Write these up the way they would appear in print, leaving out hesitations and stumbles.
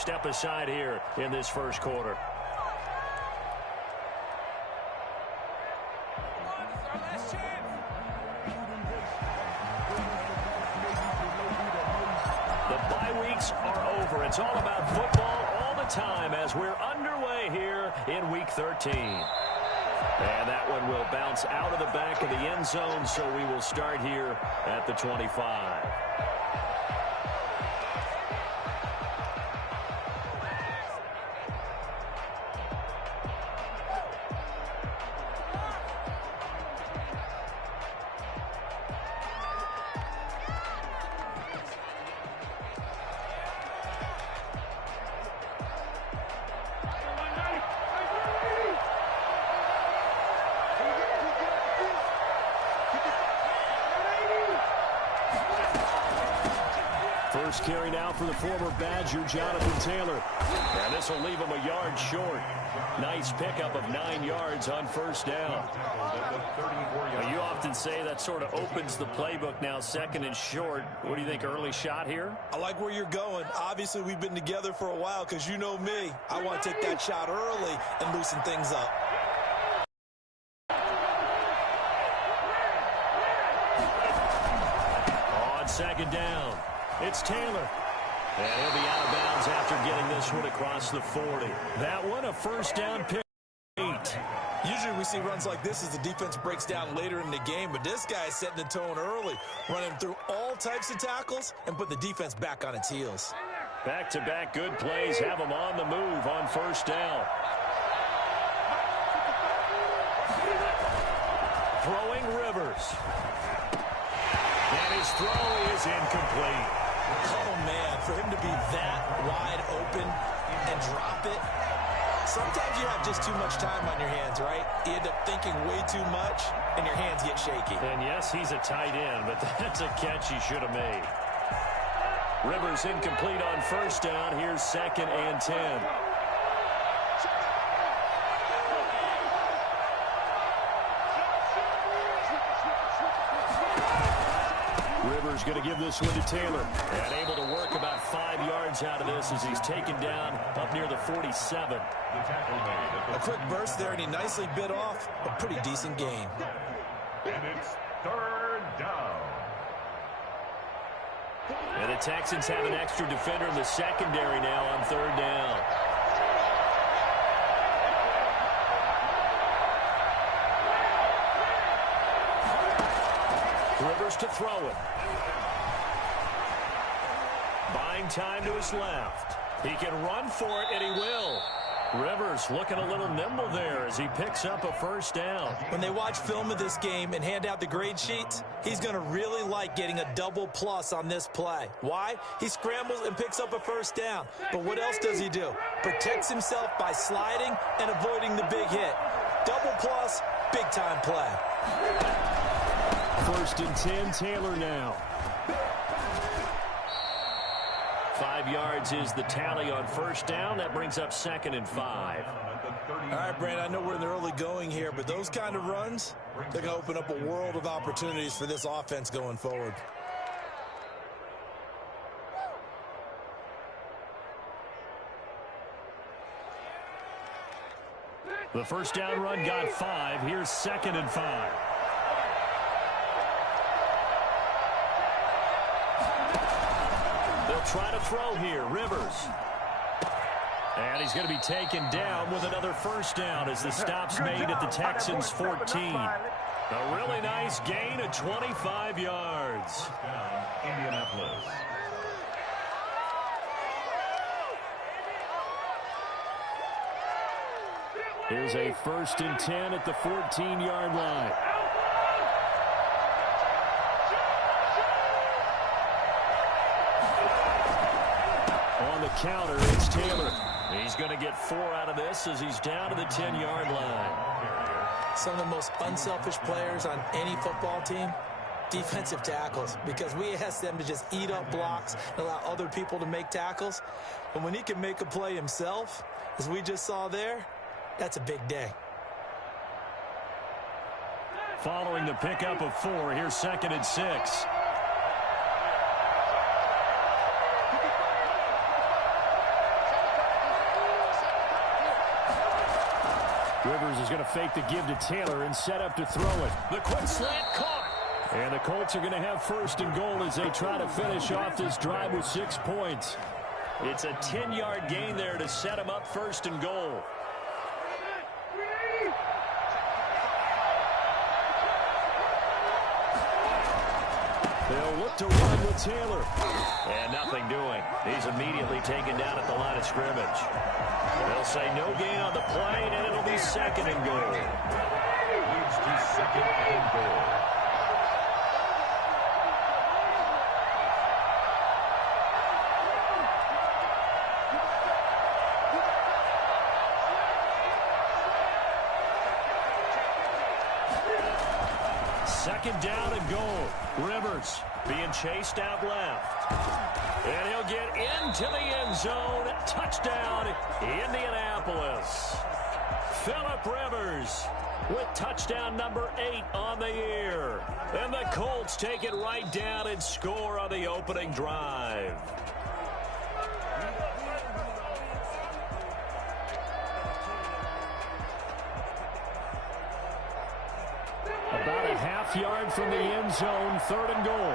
step aside here in this first quarter. The bye weeks are over. It's all about football all the time as we're underway here in Week 13. And that one will bounce out of the back of the end zone, so we will start here at the 25. First carry now for the former Badger, Jonathan Taylor. And this will leave him a yard short. Nice pickup of 9 yards on first down. Well, you often say that sort of opens the playbook now, second and short. What do you think, early shot here? I like where you're going. Obviously, we've been together for a while because you know me. I want to take that shot early and loosen things up. On second down, it's Taylor. And he'll be out of bounds after getting this one across the 40. That one a first down pick. 8. Usually we see runs like this as the defense breaks down later in the game, but this guy is setting the tone early, running through all types of tackles and put the defense back on its heels. Back-to-back good plays have him on the move on first down. Throwing Rivers. And his throw is incomplete. Oh, man, for him to be that wide open and drop it, sometimes you have just too much time on your hands, right? You end up thinking way too much, and your hands get shaky. And, yes, he's a tight end, but that's a catch he should have made. Rivers incomplete on first down. Here's second and 10. Rivers going to give this one to Taylor. And able to work about 5 yards out of this as he's taken down up near the 47. A quick burst there, and he nicely bit off a pretty decent gain. And it's third down. And the Texans have an extra defender in the secondary now on third down. Rivers to throw it. Buying time to his left. He can run for it, and he will. Rivers looking a little nimble there as he picks up a first down. When they watch film of this game and hand out the grade sheets, he's going to really like getting a double plus on this play. Why? He scrambles and picks up a first down. But what else does he do? Protects himself by sliding and avoiding the big hit. Double plus, big-time play. First and 10, Taylor now. 5 yards is the tally on first down. That brings up second and 5. All right, Brandon, I know we're in the early going here, but those kind of runs, they're going to open up a world of opportunities for this offense going forward. The first down run got 5. Here's second and 5. They'll try to throw here. Rivers. And he's going to be taken down with another first down as the stop's made at the Texans' 14. A really nice gain of 25 yards. Indianapolis. Here's a first and 10 at the 14-yard line. On the counter, it's Taylor. He's going to get 4 out of this as he's down to the 10-yard line. Some of the most unselfish players on any football team, defensive tackles, because we ask them to just eat up blocks and allow other people to make tackles. But when he can make a play himself, as we just saw there, that's a big day. Following the pickup of 4, here's second and 6. Rivers is going to fake the give to Taylor and set up to throw it. The quick slant caught. And the Colts are going to have first and goal as they try to finish off this drive with 6 points. It's a 10-yard gain there to set them up first and goal. They'll look to run with Taylor. And nothing doing. He's immediately taken down at the line of scrimmage. They'll say no gain on the play, and it'll be second and goal. Leads to second and goal. Second down and goal. Rivers being chased out left. And he'll get into the end zone. Touchdown, Indianapolis. Phillip Rivers with touchdown number 8 on the year. And the Colts take it right down and score on the opening drive. About a half-yard from the end zone, third and goal.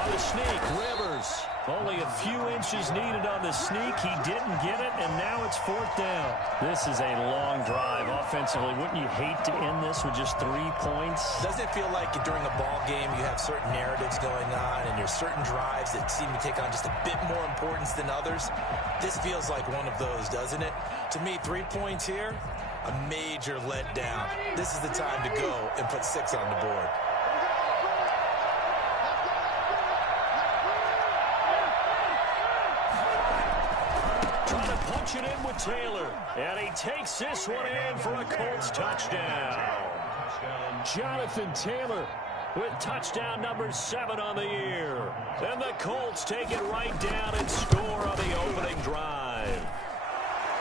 On the sneak, Rivers. Only a few inches needed on the sneak. He didn't get it, and now it's fourth down. This is a long drive offensively. Wouldn't you hate to end this with just 3 points? Doesn't it feel like during a ball game you have certain narratives going on and there's certain drives that seem to take on just a bit more importance than others? This feels like one of those, doesn't it? To me, 3 points here, a major letdown. This is the time to go and put 6 on the board. Trying to punch it in with Taylor. And he takes this one in for a Colts touchdown. Jonathan Taylor with touchdown number 7 on the year. And the Colts take it right down and score on the opening drive.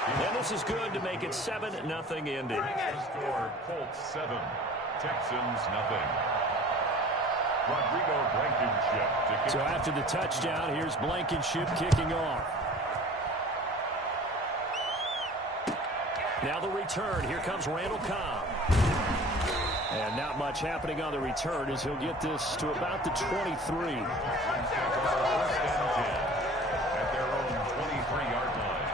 And this is good to make it 7-0 Indy. Score Colts 7, Texans nothing. Rodrigo Blankenship. So after the touchdown, here's Blankenship kicking off. Now the return. Here comes Randall Cobb. And not much happening on the return as he'll get this to about the 23. At their own 23-yard line.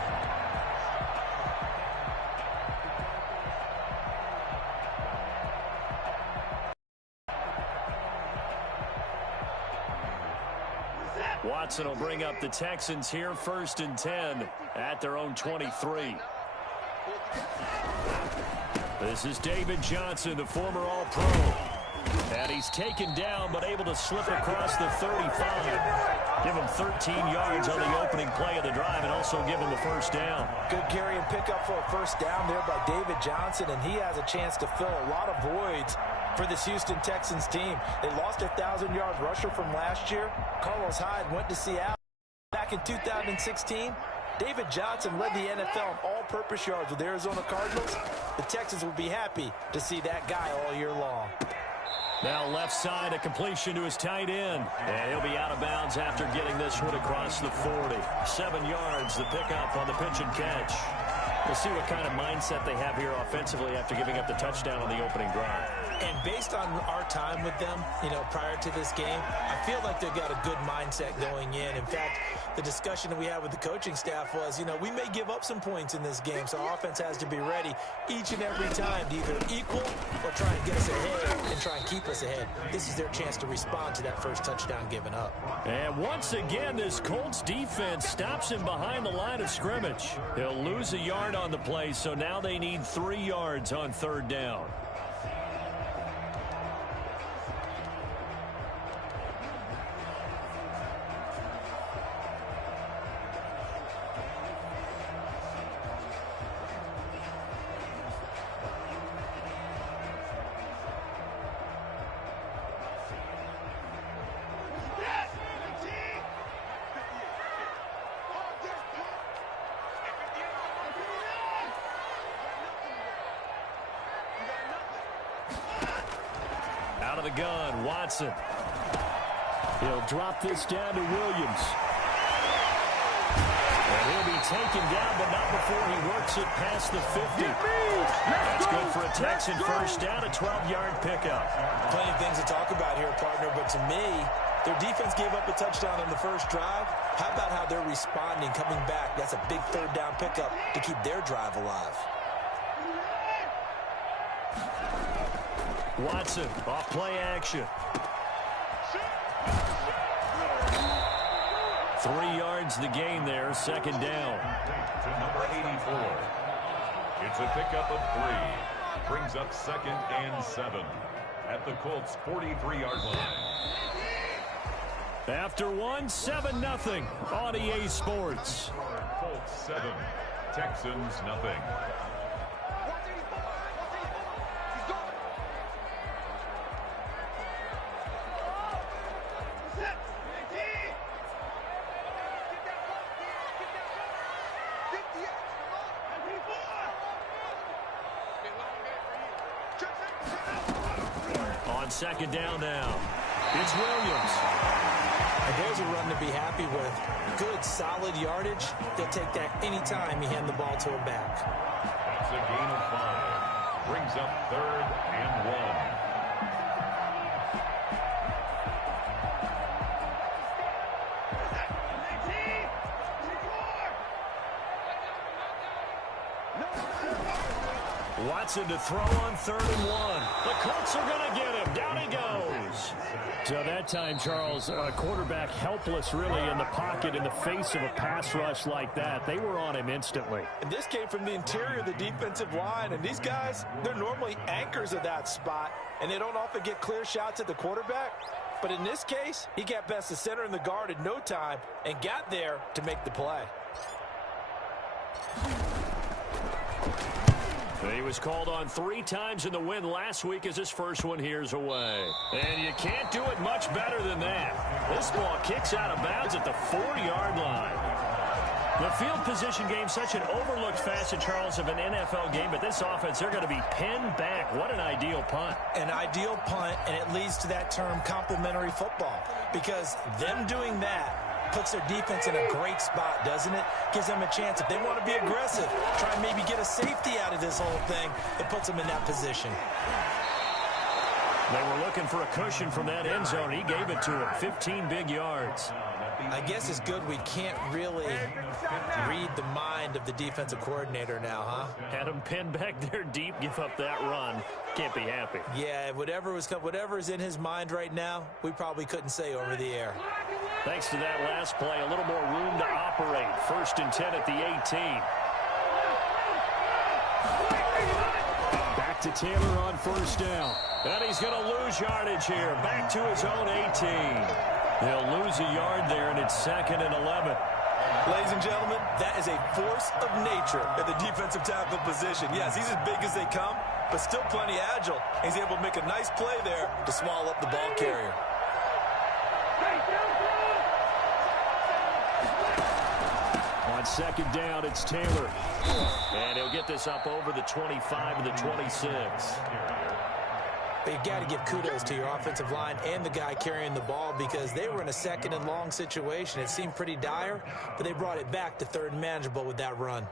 Watson will bring up the Texans here, first and 10 at their own 23. This is David Johnson, the former All-Pro. And he's taken down, but able to slip across the 35. Give him 13 yards on the opening play of the drive and also give him the first down. Good carry and pickup for a first down there by David Johnson, and he has a chance to fill a lot of voids for this Houston Texans team. They lost a 1,000-yard rusher from last year. Carlos Hyde went to Seattle back in 2016. David Johnson led the NFL in all-purpose yards with the Arizona Cardinals. The Texans will be happy to see that guy all year long. Now left side, a completion to his tight end. And he'll be out of bounds after getting this one across the 40. 7 yards, the pickup on the pitch and catch. We'll see what kind of mindset they have here offensively after giving up the touchdown on the opening drive. And based on our time with them, prior to this game, I feel like they've got a good mindset going in. In fact, the discussion that we had with the coaching staff was, we may give up some points in this game, so our offense has to be ready each and every time to either equal or try and get us ahead and try and keep us ahead. This is their chance to respond to that first touchdown given up. And once again, this Colts defense stops him behind the line of scrimmage. He'll lose a yard on the play, so now they need 3 yards on third down. Out of the gun, Watson. He'll drop this down to Williams. And he'll be taken down, but not before he works it past the 50. That's good for a Texan first down, a 12-yard pickup. Plenty of things to talk about here, partner, but to me, their defense gave up a touchdown on the first drive. How about how they're responding, coming back? That's a big third down pickup to keep their drive alive. Watson, off play action. 3 yards the gain there, second down. To number 84. It's a pickup of 3. Brings up 2nd and 7 at the Colts' 43-yard line. After 7-0 on EA Sports. Colts 7, Texans nothing. On second down now, it's Williams. And there's a run to be happy with. Good, solid yardage. They'll take that anytime you hand the ball to a back. That's a gain of 5. Brings up 3rd and 1. Watson to throw on 3rd and 1. The Colts are going to get him. Down he goes. So that time, Charles, quarterback helpless really in the pocket in the face of a pass rush like that. They were on him instantly. And this came from the interior of the defensive line. And these guys, they're normally anchors of that spot. And they don't often get clear shots at the quarterback. But in this case, he got past the center and the guard in no time and got there to make the play. He was called on 3 times in the win last week as his first one here's away. And you can't do it much better than that. This ball kicks out of bounds at the 40-yard line. The field position game, such an overlooked facet, Charles, of an NFL game, but this offense, they're going to be pinned back. What an ideal punt. An ideal punt, and it leads to that term complementary football, because them doing that puts their defense in a great spot, doesn't it? Gives them a chance. If they want to be aggressive, try and maybe get a safety out of this whole thing, it puts them in that position. They were looking for a cushion from that end zone. He gave it to him. 15 big yards. I guess it's good we can't really read the mind of the defensive coordinator now, huh? Had him pinned back there deep, give up that run. Can't be happy. Yeah, whatever is in his mind right now, we probably couldn't say over the air. Thanks to that last play, a little more room to operate. 1st and 10 at the 18. Back to Taylor on 1st down. And he's going to lose yardage here. Back to his own 18. He'll lose a yard there, and it's 2nd and 11. Ladies and gentlemen, that is a force of nature at the defensive tackle position. Yes, he's as big as they come, but still plenty agile. He's able to make a nice play there to swallow up the ball carrier. On 2nd down, it's Taylor. And he'll get this up over the 25 and the 26. But you've got to give kudos to your offensive line and the guy carrying the ball, because they were in a 2nd and long situation. It seemed pretty dire, but they brought it back to 3rd and manageable with that run.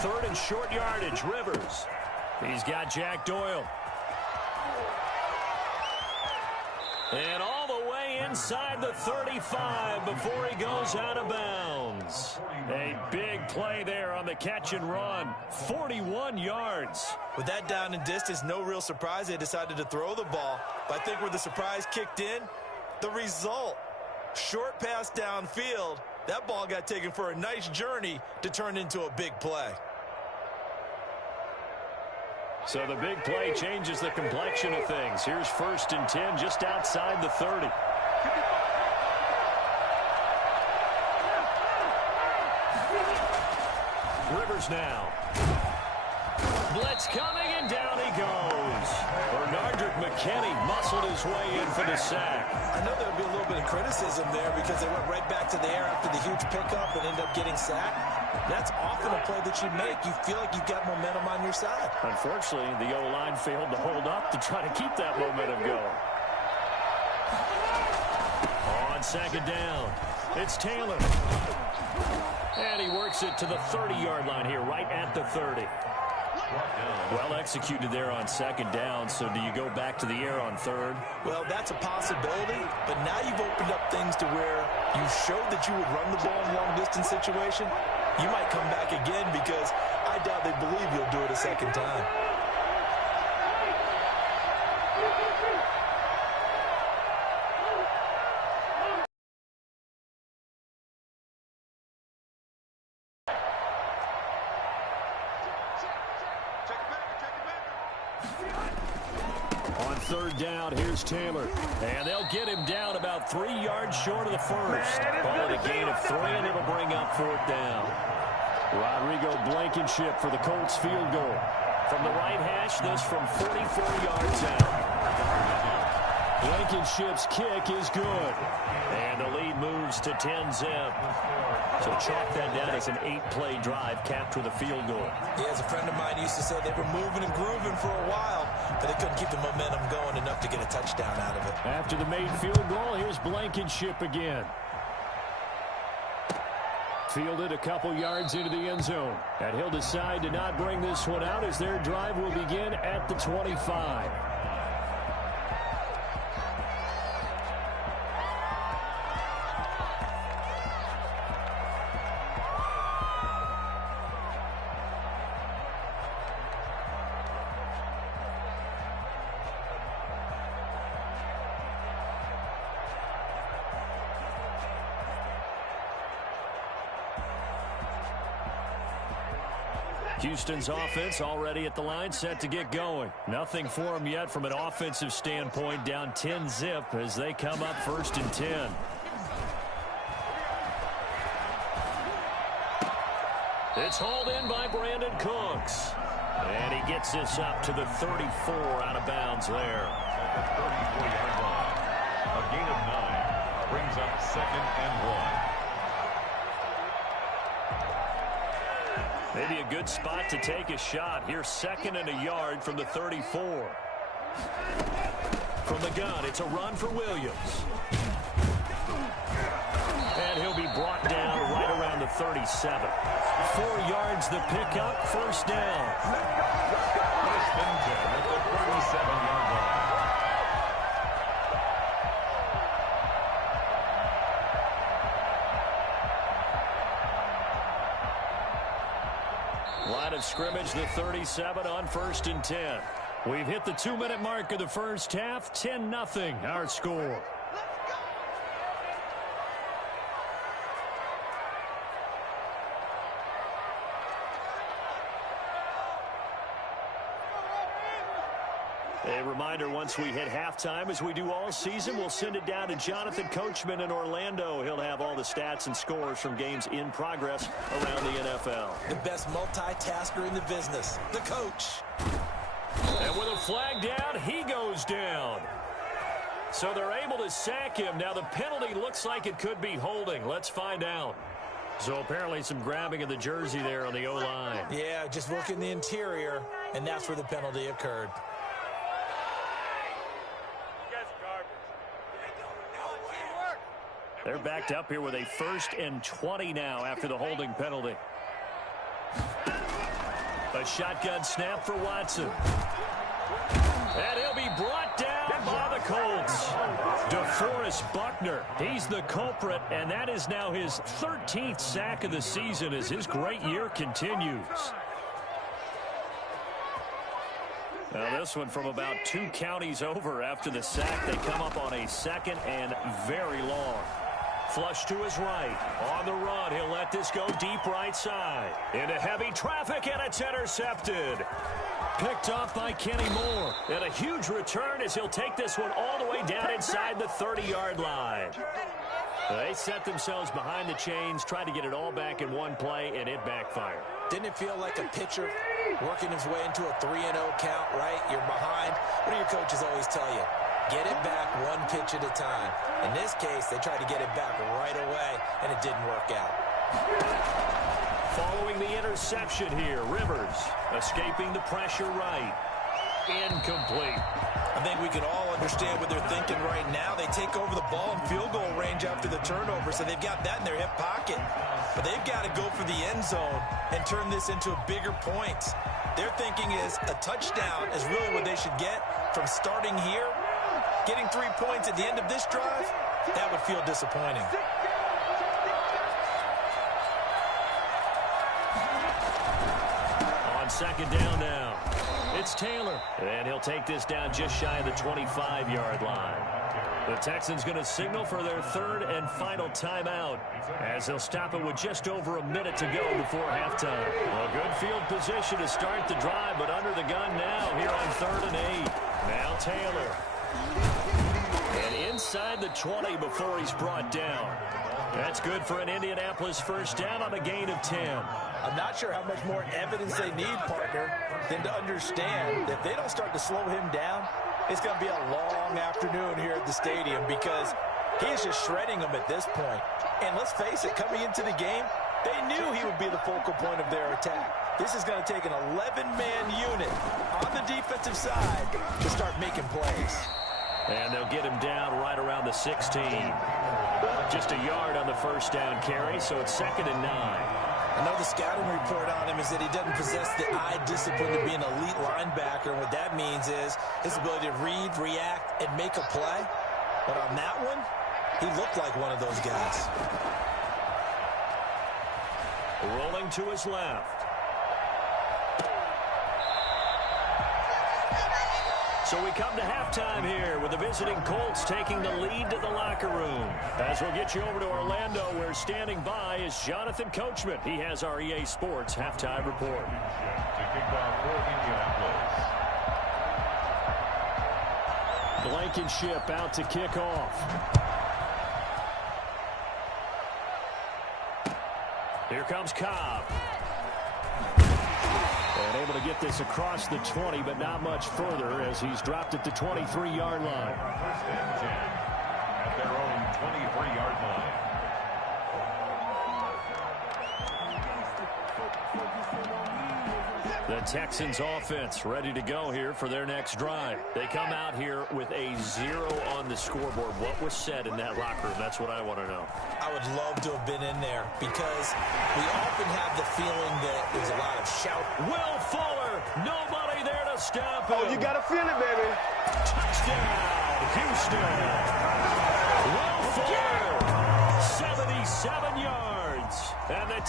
Third and short yardage, Rivers. He's got Jack Doyle. And all the way inside the 35 before he goes out of bounds. A big play there on the catch and run. 41 yards. With that down and distance, no real surprise they decided to throw the ball. But I think where the surprise kicked in, the result. Short pass downfield. That ball got taken for a nice journey to turn into a big play. So the big play changes the complexion of things. Here's 1st and 10 just outside the 30. Rivers now. Blitz coming, and down he goes. Kenny muscled his way in for the sack. I know there would be a little bit of criticism there because they went right back to the air after the huge pickup and ended up getting sacked. That's often a play that you make. You feel like you've got momentum on your side. Unfortunately, the O-line failed to hold up to try to keep that momentum going. On second down, it's Taylor. And he works it to the 30-yard line here, right at the 30. Well executed there on second down, so do you go back to the air on third? Well, that's a possibility, but now you've opened up things to where you showed that you would run the ball in long-distance situation. You might come back again because I doubt they believe you'll do it a second time. On third down, here's Taylor. And they'll get him down about 3 yards short of the first. Ball at a gain of 3, and it'll bring up fourth down. Rodrigo Blankenship for the Colts field goal. From the right hash, this from 44 yards out. Blankenship's kick is good. And the lead moves to 10-zip. So chalk that down as an 8-play drive capped with a field goal. Yeah, as a friend of mine used to say, they were moving and grooving for a while, but they couldn't keep the momentum going enough to get a touchdown out of it. After the made field goal, here's Blankenship again. Fielded a couple yards into the end zone. And he'll decide to not bring this one out as their drive will begin at the 25. Houston's offense already at the line, set to get going. Nothing for them yet from an offensive standpoint, down 10-zip as they come up 1st and 10. It's hauled in by Brandon Cooks. And he gets this up to the 34 out of bounds there. At the 34-yard line. A gain of 9 brings up 2nd and 1. Maybe a good spot to take a shot. Here's 2nd and a yard from the 34. From the gun, it's a run for Williams. And he'll be brought down right around the 37. 4 yards the pickup, 1st down. 1st and 10 at the 37-yard line. Line of scrimmage, the 37 on 1st and 10. We've hit the 2-minute mark of the first half. 10-0 our score. A reminder, once we hit halftime, as we do all season, we'll send it down to Jonathan Coachman in Orlando. He'll have all the stats and scores from games in progress around the NFL. The best multitasker in the business, the coach. And with a flag down, he goes down. So they're able to sack him. Now the penalty looks like it could be holding. Let's find out. So apparently some grabbing of the jersey there on the O-line. Yeah, just working the interior, and that's where the penalty occurred. They're backed up here with a 1st and 20 now after the holding penalty. A shotgun snap for Watson. And he'll be brought down by the Colts. DeForest Buckner, he's the culprit, and that is now his 13th sack of the season as his great year continues. Now this one from about 2 counties over after the sack. They come up on a 2nd and very long. Flush to his right. On the run, he'll let this go deep right side. Into heavy traffic, and it's intercepted. Picked off by Kenny Moore. And a huge return as he'll take this one all the way down inside the 30-yard line. They set themselves behind the chains, tried to get it all back in one play, and it backfired. Didn't it feel like a pitcher working his way into a 3-0 count, right? You're behind, What do your coaches always tell you? Get it back one pitch at a time. In this case, they tried to get it back right away, and it didn't work out. Following the interception here, Rivers escaping the pressure right. Incomplete. I think we can all understand what they're thinking right now. They take over the ball in field goal range after the turnover, so they've got that in their hip pocket. But they've got to go for the end zone and turn this into a bigger point. Their thinking is a touchdown is really what they should get from starting here. Getting 3 points at the end of this drive, that would feel disappointing. On second down now, it's Taylor. And he'll take this down just shy of the 25-yard line. The Texans going to signal for their third and final timeout as they'll stop it with just over a minute to go before halftime. A good field position to start the drive, but under the gun now here on 3rd and 8. Now Taylor. And inside the 20 before he's brought down. That's good for an Indianapolis first down on a gain of 10. I'm not sure how much more evidence they need, partner, than to understand that if they don't start to slow him down, it's going to be a long afternoon here at the stadium because he's just shredding them at this point. And let's face it, coming into the game, they knew he would be the focal point of their attack. This is going to take an 11-man unit on the defensive side to start making plays. And they'll get him down right around the 16. Just a yard on the first down carry, so it's 2nd and 9. I know the scouting report on him is that he doesn't possess the eye discipline to be an elite linebacker. And what that means is his ability to read, react, and make a play. But on that one, he looked like one of those guys. Rolling to his left. So we come to halftime here with the visiting Colts taking the lead to the locker room. As we'll get you over to Orlando, where standing by is Jonathan Coachman. He has our EA Sports halftime report. Blankenship out to kick off. Here comes Cobb. And able to get this across the 20, but not much further as he's dropped at the 23-yard line. First and 10 at their own 23-yard line. The Texans offense ready to go here for their next drive. They come out here with a 0 on the scoreboard. What was said in that locker room? That's what I want to know. I would love to have been in there because we often have the feeling that there's a lot of shout. Will Fuller, nobody there to stop him. Oh, you got to feel it, baby. Touchdown, Houston. Will Fuller, 77 yards. And the